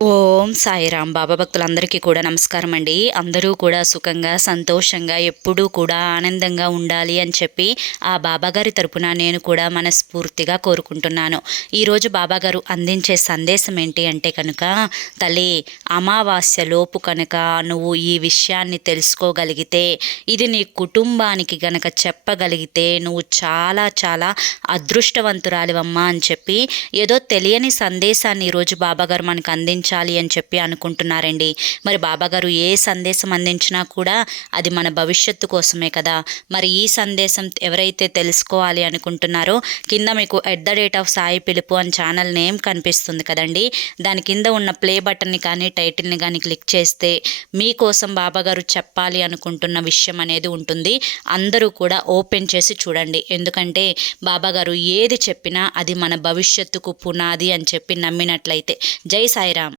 ఓం సాయిరాం. బాబా భక్తులందరికీ కూడా నమస్కారం అండి. అందరూ కూడా సుఖంగా, సంతోషంగా, ఎప్పుడూ కూడా ఆనందంగా ఉండాలి అని చెప్పి ఆ బాబాగారి తరపున నేను కూడా మనస్ఫూర్తిగా కోరుకుంటున్నాను. ఈరోజు బాబాగారు అందించే సందేశం ఏంటి అంటే కనుక, తల్లి, అమావాస్యలోపు కనుక నువ్వు ఈ విషయాన్ని తెలుసుకోగలిగితే, ఇది నీ కుటుంబానికి గనక చెప్పగలిగితే నువ్వు చాలా చాలా అదృష్టవంతురాలివమ్మా అని చెప్పి ఏదో తెలియని సందేశాన్ని ఈరోజు బాబాగారు మనకు అందించాలి అని చెప్పి అనుకుంటున్నారండి. మరి బాబాగారు ఏ సందేశం అందించినా కూడా అది మన భవిష్యత్తు కోసమే కదా. మరి ఈ సందేశం ఎవరైతే తెలుసుకోవాలి అనుకుంటున్నారో కింద మీకు @సాయి పిలుపు అని ఛానల్ నేమ్ కనిపిస్తుంది కదండి. దాని కింద ఉన్న ప్లే బటన్ని కానీ టైటిల్ని కానీ క్లిక్ చేస్తే మీకోసం బాబాగారు చెప్పాలి అనుకుంటున్న విషయం అనేది ఉంటుంది. అందరూ కూడా ఓపెన్ చేసి చూడండి. ఎందుకంటే బాబాగారు ఏది చెప్పినా అది మన భవిష్యత్తుకు పునాది అని చెప్పి నమ్మినట్లయితే. జై సాయిరాం.